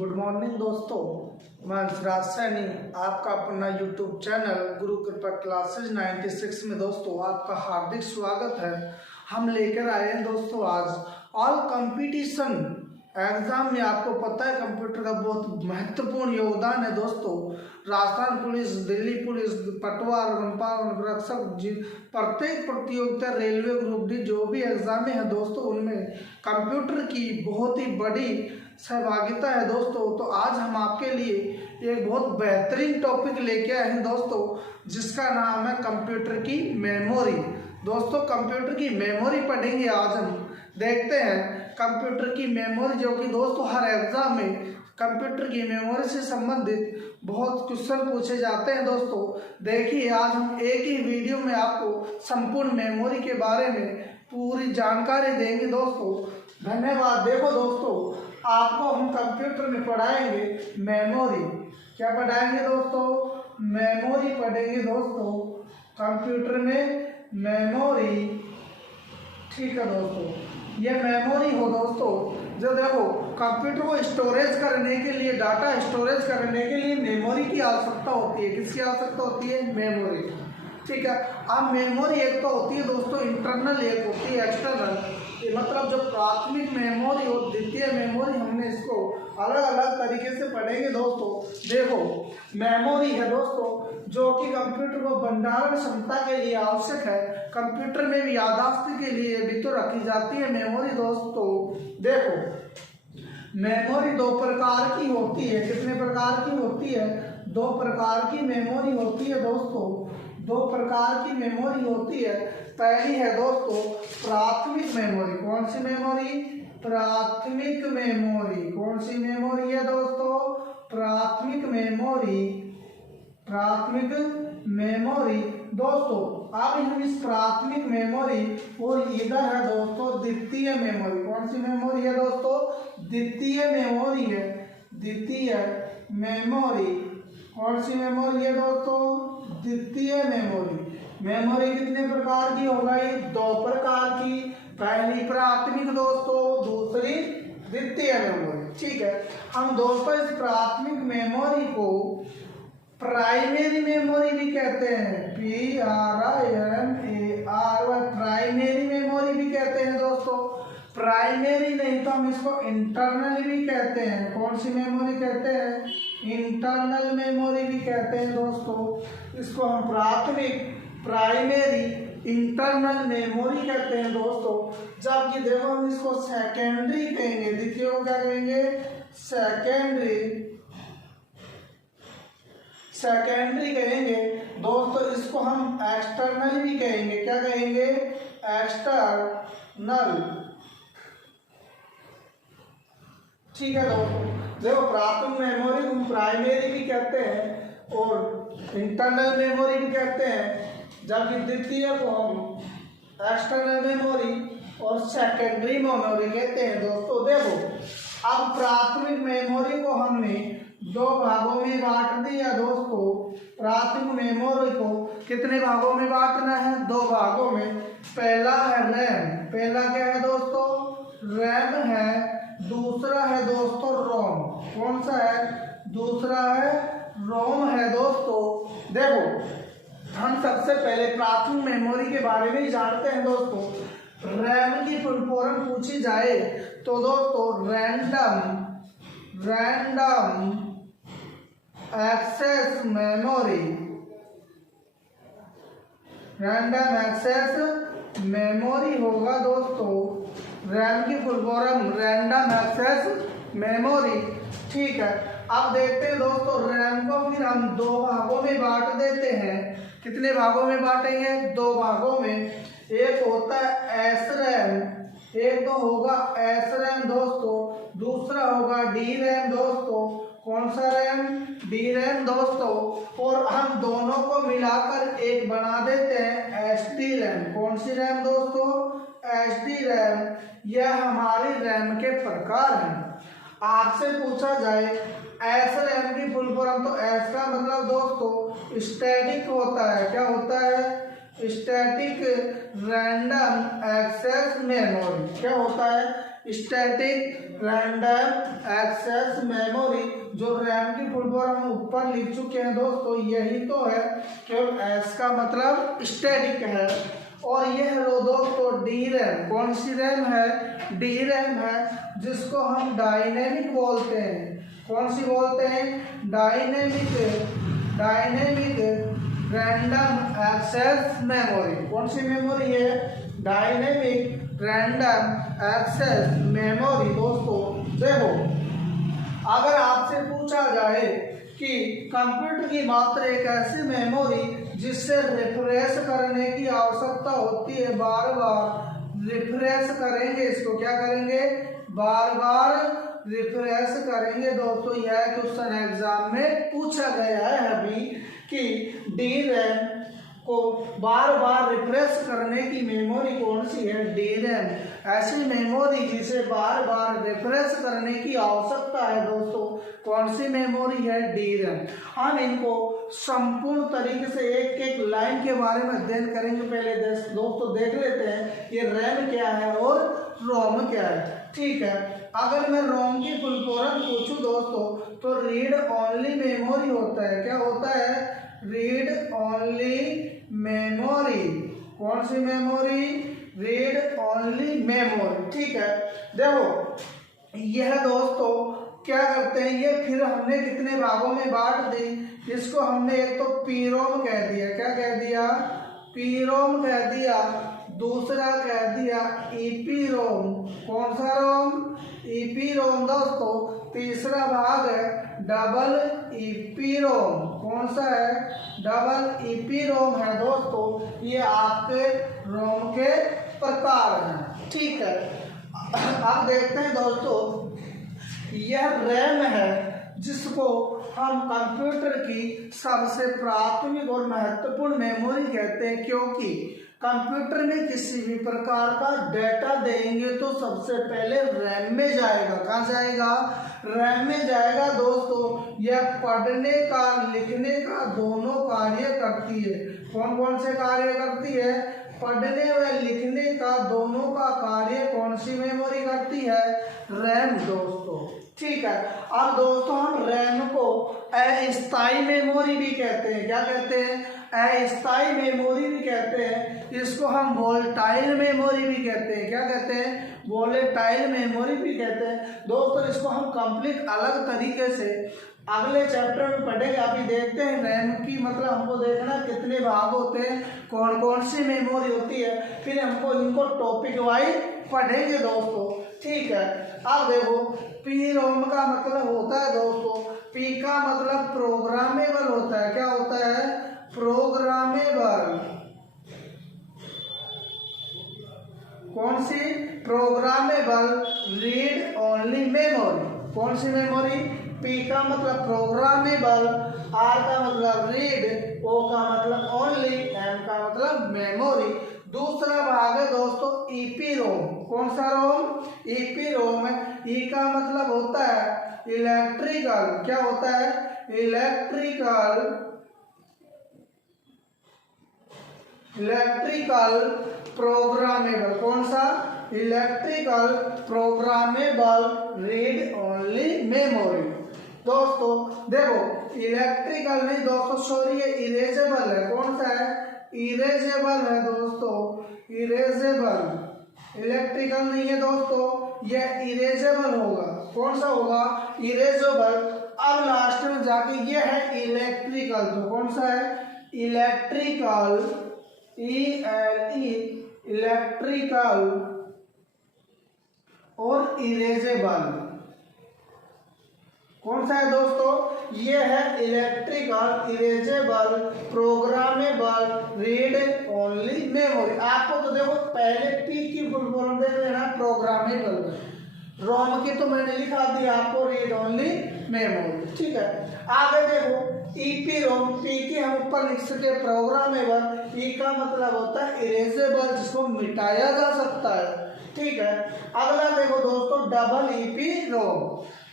Good morning दोस्तों, मैं हंसराज सैनी आपका अपना यूट्यूब चैनल गुरु कृपा क्लासेज 96 में दोस्तों आपका हार्दिक स्वागत है। हम लेकर आए हैं दोस्तों आज ऑल कंपटीशन एग्जाम में। आपको पता है कंप्यूटर का बहुत महत्वपूर्ण योगदान है दोस्तों। राजस्थान पुलिस, दिल्ली पुलिस, पटवार, रक्षक, प्रत्येक प्रतियोगिता, रेलवे, ग्रुप डी, जो भी एग्जाम है दोस्तों उनमें कंप्यूटर की बहुत ही बड़ी सहभागिता है दोस्तों। तो आज हम आपके लिए एक बहुत बेहतरीन टॉपिक लेके आए हैं दोस्तों, जिसका नाम है कंप्यूटर की मेमोरी। दोस्तों कंप्यूटर की मेमोरी पढ़ेंगे आज हम। देखते हैं कंप्यूटर की मेमोरी, जो कि दोस्तों हर एग्जाम में कंप्यूटर की मेमोरी से संबंधित बहुत क्वेश्चन पूछे जाते हैं दोस्तों। देखिए आज हम एक ही वीडियो में आपको संपूर्ण मेमोरी के बारे में पूरी जानकारी देंगे दोस्तों। धन्यवाद। देखो दोस्तों, आपको हम कंप्यूटर में पढ़ाएंगे मेमोरी। क्या पढ़ाएंगे दोस्तों? मेमोरी पढ़ेंगे दोस्तों कंप्यूटर में मेमोरी। ठीक है दोस्तों, ये मेमोरी हो दोस्तों, जो देखो कंप्यूटर को स्टोरेज करने के लिए, डाटा स्टोरेज करने के लिए मेमोरी की आवश्यकता होती है। किसकी आवश्यकता होती है? मेमोरी। ठीक है। अब मेमोरी एक तो होती है दोस्तों इंटरनल, एक होती है एक्सटर्नल। मतलब जो प्राथमिक मेमोरी और द्वितीय मेमोरी, हमने इसको अलग अलग तरीके से पढ़ेंगे दोस्तों। देखो मेमोरी है दोस्तों जो कि कंप्यूटर को भंडारण क्षमता के लिए आवश्यक है। कंप्यूटर में भी याददाश्त के लिए भी तो रखी जाती है मेमोरी दोस्तों। देखो मेमोरी दो प्रकार की होती है। कितने प्रकार की होती है? दो प्रकार की मेमोरी होती है दोस्तों। दो प्रकार की मेमोरी होती है। पहली है दोस्तों प्राथमिक मेमोरी। कौन सी मेमोरी? प्राथमिक मेमोरी। कौन सी मेमोरी है दोस्तों? प्राथमिक मेमोरी। प्राथमिक मेमोरी दोस्तों। अब हम इस प्राथमिक मेमोरी और इधर है दोस्तों द्वितीय मेमोरी। कौन सी मेमोरी है दोस्तों? द्वितीय मेमोरी है। द्वितीय मेमोरी। कौन सी मेमोरी है दोस्तों? द्वितीय मेमोरी। मेमोरी कितने प्रकार की हो गई? दो प्रकार की। पहली प्राथमिक दोस्तों, दूसरी द्वितीय मेमोरी। ठीक है। हम दोस्तों इस प्राथमिक मेमोरी को प्राइमरी मेमोरी भी कहते हैं। PRIMARY, प्राइमरी मेमोरी भी कहते हैं दोस्तों। प्राइमरी नहीं तो हम इसको इंटरनल भी कहते हैं। कौन सी मेमोरी कहते हैं? इंटरनल मेमोरी भी कहते हैं दोस्तों। इसको हम प्राथमिक, प्राइमरी, इंटरनल मेमोरी कहते हैं दोस्तों। जबकि देखो हम इसको सेकेंडरी कहेंगे। द्वितीय को क्या कहेंगे? सेकेंडरी। सेकेंडरी कहेंगे दोस्तों। इसको हम एक्सटर्नल भी कहेंगे। क्या कहेंगे? एक्सटर्नल। ठीक है दोस्तों। देखो प्राथमिक मेमोरी को हम प्राइमरी भी कहते हैं और इंटरनल मेमोरी भी कहते हैं, जबकि द्वितीय को हम एक्सटर्नल मेमोरी और सेकेंडरी मेमोरी कहते हैं दोस्तों। देखो अब प्राथमिक मेमोरी को हमने दो भागों में बांट दिया दोस्तों। प्राथमिक मेमोरी को कितने भागों में बांटना है? दो भागों में। पहला है रैम। पहला क्या है दोस्तों? रैम है। दूसरा है दोस्तों रोम। कौन सा है? दूसरा है रोम है दोस्तों। देखो हम सबसे पहले प्राथमिक मेमोरी के बारे में ही जानते हैं दोस्तों। रैम की फुल फॉर्म पूछी जाए तो दोस्तों random access memory. Random access memory होगा दोस्तों। रैम की full form random access memory. ठीक है। अब देखते हैं दोस्तों रैम को फिर हम दो भागों में बांट देते हैं। कितने भागों में बांटेंगे? दो भागों में। एक होता है एस रैम, एक तो होगा एस रैम दोस्तों, दूसरा होगा डी रैम दोस्तों। कौन सा रैम? डी रैम दोस्तों। और हम दोनों को मिलाकर एक बना देते हैं एस डी रैम। कौन सी रैम दोस्तों? S D RAM. यह हमारी रैम के प्रकार हैं। आपसे पूछा जाए एस रैम की फुल फॉर्म, तो एस का मतलब दोस्तों स्टैटिक होता है। क्या होता है? Static random access memory. क्या होता है? Static random access memory. जो रैम की फुल फॉर्म हम ऊपर लिख चुके हैं दोस्तों, यही तो है, केवल एस का मतलब स्टैटिक है। और यह रो दोस्तों डी रैम, कौन सी रैम है? डी रैम है, जिसको हम डायनेमिक बोलते हैं। कौन सी बोलते हैं? Dynamic random access memory. कौन सी मेमोरी है? Dynamic random access memory. दोस्तों देखो, अगर आपसे पूछा जाए कि कंप्यूटर की मात्र एक ऐसी मेमोरी जिससे रिफ्रेश करने की आवश्यकता होती है, बार बार रिफ्रेश करेंगे, इसको क्या करेंगे? बार बार रिफ्रेश करेंगे। दोस्तों यह क्वेश्चन एग्जाम में पूछा गया है अभी कि डी रैम को बार बार रिफ्रेश करने की मेमोरी कौन सी है? D RAM. ऐसी मेमोरी जिसे बार बार रिफ्रेश करने की आवश्यकता है दोस्तों, कौन सी मेमोरी है? D RAM. हम इनको संपूर्ण तरीके से एक एक लाइन के बारे में अध्ययन करेंगे। पहले दोस्तों देख लेते हैं ये रैम क्या है और रोम क्या है। ठीक है, अगर मैं रोम की फुल फॉर्म पूछूं दोस्तों, तो रीड ओनली मेमोरी होता है। क्या होता है? Read only memory. कौन सी मेमोरी? Read only memory. ठीक है, देखो यह दोस्तों क्या करते हैं, ये फिर हमने कितने भागों में बांट दी। इसको हमने एक तो पीरोम कह दिया। क्या कह दिया? पीरोम कह दिया। दूसरा कह दिया ईपी रोम। कौन सा रोम? ईपी रोम दोस्तों। तीसरा भाग है डबल ईपी रोम। कौन सा है? डबल ईपी रोम है दोस्तों। ये आपके रोम के प्रकार हैं। ठीक है, अब देखते हैं दोस्तों, यह रैम है जिसको हम कंप्यूटर की सबसे प्राथमिक और महत्वपूर्ण मेमोरी कहते हैं, क्योंकि कंप्यूटर में किसी भी प्रकार का डेटा देंगे तो सबसे पहले रैम में जाएगा। कहाँ जाएगा? रैम में जाएगा दोस्तों। यह पढ़ने का लिखने का दोनों कार्य करती है। कौन कौन से कार्य करती है? पढ़ने व लिखने का दोनों का कार्य कौन सी मेमोरी करती है? रैम दोस्तों। ठीक है, अब दोस्तों हम रैम को अस्थायी मेमोरी भी कहते हैं। क्या कहते हैं? अस्थायी मेमोरी भी कहते हैं। इसको हम वोलेटाइल मेमोरी भी कहते हैं। क्या कहते हैं? वोलेटाइल मेमोरी भी कहते हैं। दोस्तों इसको हम कंप्लीट अलग तरीके से अगले चैप्टर में पढ़ेंगे। अभी देखते हैं रैम की मतलब हमको देखना कितने भाग होते हैं, कौन कौन सी मेमोरी होती है, फिर हमको इनको टॉपिक वाइज पढ़ेंगे दोस्तों। ठीक है, अब देखो पी रोम का मतलब होता है दोस्तों, पी का मतलब प्रोग्रामेबल होता है। क्या होता है? प्रोग्रामेबल। कौन सी? Programmable read only memory. कौन सी मेमोरी? पी का मतलब प्रोग्रामेबल, आर का मतलब रीड, ओ का मतलब ओनली, एम का मतलब मेमोरी। दूसरा भाग है दोस्तों ईपी रोम। कौन सा रोम? ईपी रोम है। ई का मतलब होता है इलेक्ट्रिकल। क्या होता है? Electrical programmable. कौन सा? Electrical programmable read only memory. दोस्तों देखो इलेक्ट्रिकल नहीं दोस्तों, सॉरी ये इरेजेबल है। कौन सा है? इरेजेबल है दोस्तों, इरेजेबल। इलेक्ट्रिकल नहीं है दोस्तों, यह इरेजेबल होगा। कौन सा होगा? इरेजेबल। अब लास्ट में जाके ये है इलेक्ट्रिकल। तो कौन सा है? इलेक्ट्रिकल, ELE, इलेक्ट्रिकल और इरेजेबल। कौन सा है दोस्तों? ये है electrical, erasable, programmable, read only memory. आपको तो देखो पहले पी की फुल फॉर्म देख लेना, प्रोग्रामेबल। रोम की तो मैंने लिखा दी आपको, रीड ओनली मेमोरी। ठीक है, आगे देखो ईपी रोम। पी की हम ऊपर लिख सके प्रोग्रामेबल, ई का मतलब होता है इरेजेबल, जिसको मिटाया जा सकता है। ठीक है, अगला देखो दोस्तों डबल ईपी रोम।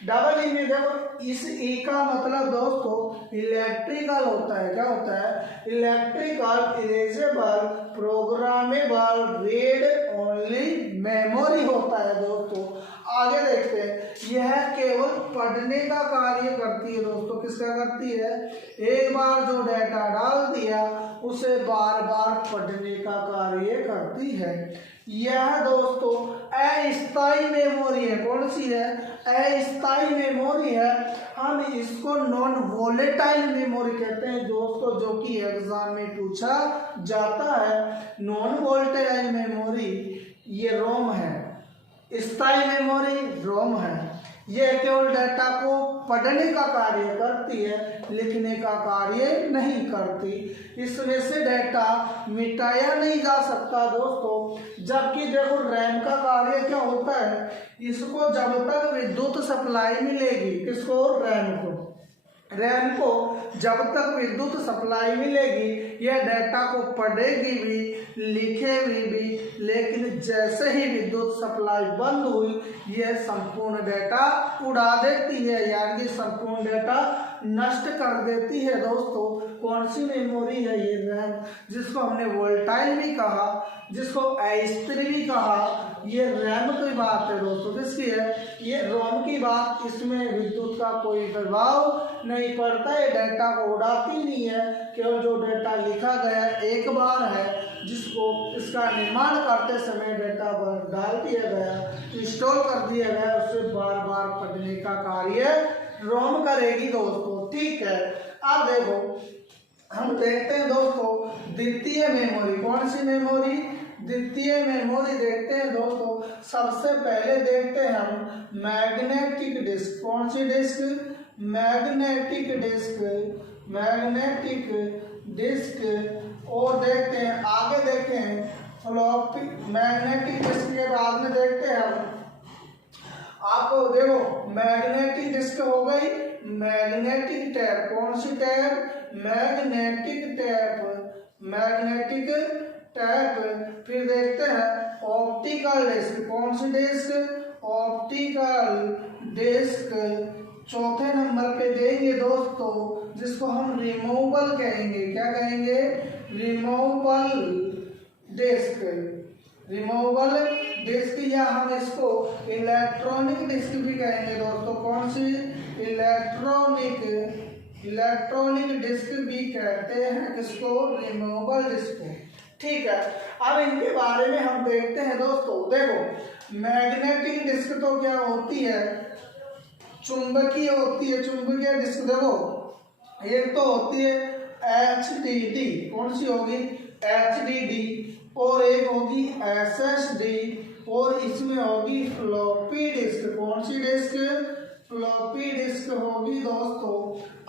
डबल ई में देखो इस ई का मतलब दोस्तों इलेक्ट्रिकल होता है। क्या होता है? Electrical, erasable, programmable, read only memory होता है दोस्तों। आगे देखते हैं, यह केवल पढ़ने का कार्य करती है दोस्तों। किसका करती है? एक बार जो डेटा डाल दिया उसे बार बार पढ़ने का कार्य करती है। यह दोस्तों अस्थायी मेमोरी है। कौन सी है? अस्थायी मेमोरी है। हम इसको नॉन वोलेटाइल मेमोरी कहते हैं दोस्तों, जो कि एग्जाम में पूछा जाता है। नॉन वोलेटाइल मेमोरी ये रोम है, स्थायी मेमोरी रोम है। यह केवल डेटा को पढ़ने का कार्य करती है, लिखने का कार्य नहीं करती। इसमें से डेटा मिटाया नहीं जा सकता दोस्तों। जबकि देखो रैम का कार्य क्या होता है? इसको जब तक विद्युत सप्लाई मिलेगी, किसको? रैम को। रैम को जब तक विद्युत सप्लाई मिलेगी यह डेटा को पढ़ेगी भी, लिखेगी भी, लेकिन जैसे ही विद्युत सप्लाई बंद हुई यह संपूर्ण डेटा उड़ा देती है, यानी संपूर्ण डेटा नष्ट कर देती है दोस्तों। कौन सी मेमोरी है? ये रैम, जिसको हमने वोल्टाइल भी कहा, जिसको अस्थायी भी कहा। ये रैम की बात है दोस्तों। किसकी है? ये रोम की बात। इसमें विद्युत का कोई प्रभाव नहीं पड़ता है, डेटा को उड़ाती नहीं है। केवल जो डेटा लिखा गया एक बार है, जिसको इसका निर्माण करते समय डेटा डाल दिया गया, इंस्टॉल कर दिया गया, उसे बार बार पढ़ने का कार्य रोम करेगी दोस्तों। ठीक है, अब देखो हम देखते हैं दोस्तों द्वितीय मेमोरी। कौन सी मेमोरी? द्वितीय मेमोरी देखते हैं दोस्तों। सबसे पहले देखते हैं हम मैग्नेटिक डिस्क। कौन सी disk? Magnetic disk, magnetic disk. और देखते हैं आगे, देखते हैं फ्लॉपी। मैग्नेटिक डिस्क के बाद में देखते हैं हम, आपको देखो मैग्नेटिक डिस्क हो गई, मैग्नेटिक टैप। कौन सी tape? Magnetic tape, magnetic tape. फिर देखते हैं ऑप्टिकल डिस्क। कौन सी डिस्क? Optical disk. चौथे नंबर पे देंगे दोस्तों, जिसको हम रिमूवेबल कहेंगे। क्या कहेंगे? रिमूवेबल डिस्क, रिमूवेबल डिस्क, या हम इसको इलेक्ट्रॉनिक डिस्क भी कहेंगे दोस्तों। कौन सी? इलेक्ट्रॉनिक, इलेक्ट्रॉनिक डिस्क भी कहते हैं। किसको? Removable disc. ठीक है, अब इनके बारे में हम देखते हैं दोस्तों। देखो मैग्नेटिक डिस्क तो क्या होती है? चुंबकीय होती है। चुंबकीय डिस्क देखो, एक तो होती है HDD। कौन सी होगी? HDD। और एक होगी SSD, और इसमें होगी फ्लॉपी डिस्क। कौन सी डिस्क? फ्लॉपी डिस्क होगी दोस्तों।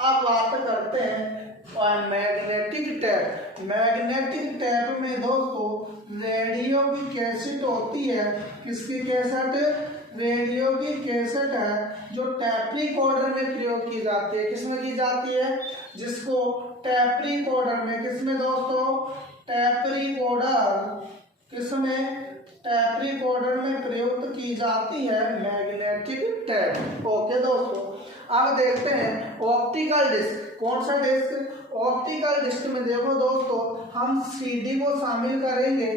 अब बात करते हैं मैग्नेटिक टैप। मैग्नेटिक टैप में दोस्तों रेडियो की कैसेट होती है। किसकी कैसेट? रेडियो की कैसेट है, जो टैप रिकॉर्डर में प्रयोग की जाती है। किसमें की जाती है? जिसको टैप रिकॉर्डर में, किसमें दोस्तों? टैप रिकॉर्डर, किसमें? टैप रिकॉर्डर में प्रयुक्त की जाती है मैग्नेटिक टैप। ओके दोस्तों, अब देखते हैं ऑप्टिकल डिस्क। कौन सा डिस्क? ऑप्टिकल डिस्क में देखो दोस्तों, हम CD को शामिल करेंगे,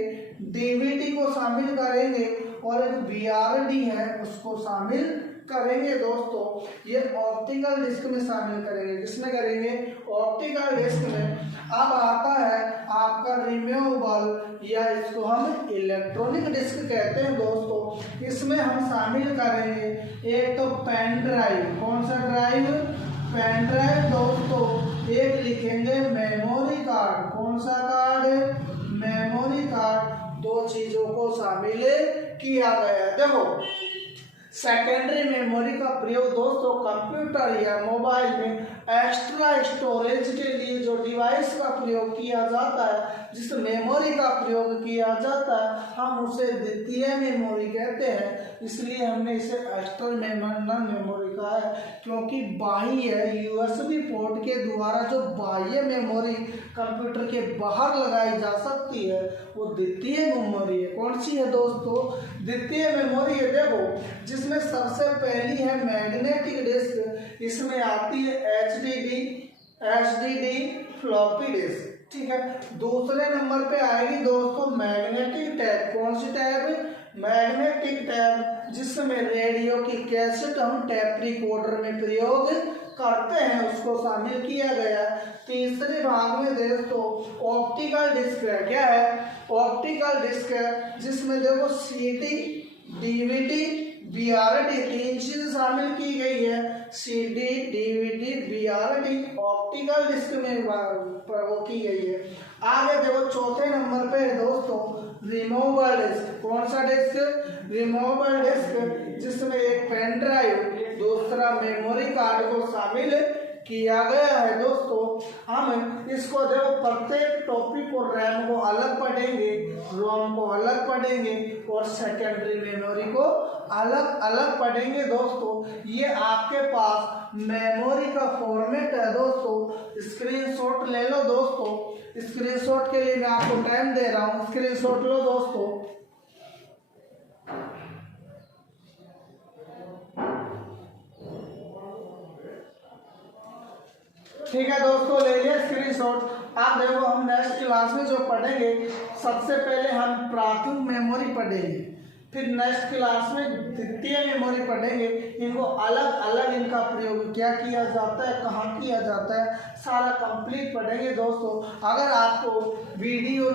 DVD को शामिल करेंगे, और एक BRD है उसको शामिल करेंगे दोस्तों। ये ऑप्टिकल डिस्क में शामिल करेंगे। किसमें करेंगे? ऑप्टिकल डिस्क में। अब आता है आपका रिमूवेबल, या इसको हम इलेक्ट्रॉनिक डिस्क कहते हैं दोस्तों। इसमें हम शामिल करेंगे एक तो पेन ड्राइव। कौन सा ड्राइव? पेन ड्राइव दोस्तों। एक लिखेंगे मेमोरी कार्ड। कौन सा कार्ड? Memory card. दो चीजों को शामिल किया गया है। देखो सेकेंडरी मेमोरी का प्रयोग दोस्तों कंप्यूटर या मोबाइल में एक्स्ट्रा स्टोरेज के लिए जो डिवाइस का प्रयोग किया जाता है, जिस मेमोरी का प्रयोग किया जाता है हम उसे द्वितीय मेमोरी कहते हैं। इसलिए हमने इसे एक्सटर्नल मेमोरी कहा है, क्योंकि बाह्य यूएसबी पोर्ट के द्वारा जो बाह्य मेमोरी कंप्यूटर के बाहर लगाई जा सकती है वो द्वितीय मेमोरी है। कौन सी है दोस्तों? द्वितीय मेमोरी है। देखो, जिसमें सबसे पहली है मैग्नेटिक डिस्क, इसमें आती है एचडीडी फ्लॉपी डिस्क, ठीक है। दूसरे नंबर पे आएगी दोस्तों मैग्नेटिक टैब। कौन सी टैब? मैग्नेटिक टैब, जिसमें रेडियो की कैसेट हम टैप रिकॉर्डर में प्रयोग करते हैं, उसको शामिल किया गया। तीसरे भाग में दोस्तों ऑप्टिकल डिस्क है। क्या है? ऑप्टिकल डिस्क है, जिसमें देखो सीडी, डीवीडी, बीआरडी तीन चीज शामिल की गई है। CD, DVD, BRD optical disc में वो की गई है। आगे देखो चौथे नंबर पे है दोस्तों रिमूवेबल डिस्क। कौन सा डिस्क? रिमूवेबल डिस्क, जिसमें एक पेन ड्राइव, दूसरा मेमोरी कार्ड को शामिल किया गया है। दोस्तों हम इसको देखो प्रत्येक टॉपिक और रैम को अलग पढ़ेंगे, रोम को अलग पढ़ेंगे और सेकेंडरी मेमोरी को अलग अलग पढ़ेंगे। दोस्तों ये आपके पास मेमोरी का फॉर्मेट है। दोस्तों स्क्रीनशॉट ले लो। दोस्तों स्क्रीनशॉट के लिए मैं आपको टाइम दे रहा हूँ, स्क्रीनशॉट लो दोस्तों। ठीक है दोस्तों, ले लिया स्क्रीनशॉट। आप देखो हम नेक्स्ट क्लास में जो पढ़ेंगे, सबसे पहले हम प्राथमिक मेमोरी पढ़ेंगे, फिर नेक्स्ट क्लास में द्वितीय मेमोरी पढ़ेंगे। इनको अलग अलग इनका प्रयोग क्या किया जाता है, कहाँ किया जाता है, सारा कंप्लीट पढ़ेंगे। दोस्तों अगर आपको वीडियो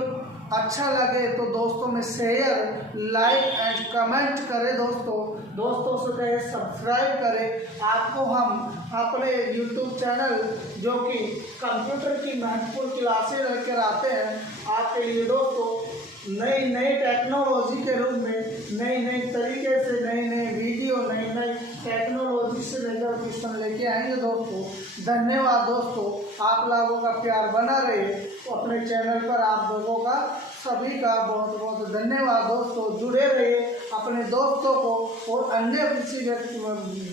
अच्छा लगे तो दोस्तों में शेयर, लाइक एंड कमेंट करें। दोस्तों से कहें सब्सक्राइब करें। आपको हम अपने YouTube चैनल जो कि कंप्यूटर की महत्वपूर्ण क्लासें लेकर आते हैं आपके लिए दोस्तों, नई टेक्नोलॉजी के रूप में, नई तरीके से नई वीडियो, नई टेक्नोलॉजी से लेकर क्वेश्चन लेके आएंगे। दोस्तों धन्यवाद। दोस्तों आप लोगों का प्यार बना रहे तो अपने चैनल पर आप लोगों का सभी का बहुत बहुत धन्यवाद। दोस्तों जुड़े रहिए, अपने दोस्तों को और अन्य किसी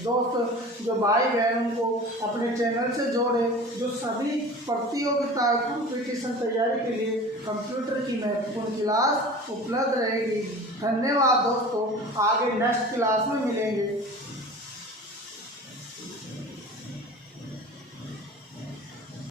दोस्त जो भाई बहन को अपने चैनल से जोड़े, जो सभी प्रतियोगिता कॉम्पिटिशन तैयारी के लिए कंप्यूटर की महत्वपूर्ण क्लास उपलब्ध रहेगी। धन्यवाद दोस्तों, आगे नेक्स्ट क्लास में मिलेंगे।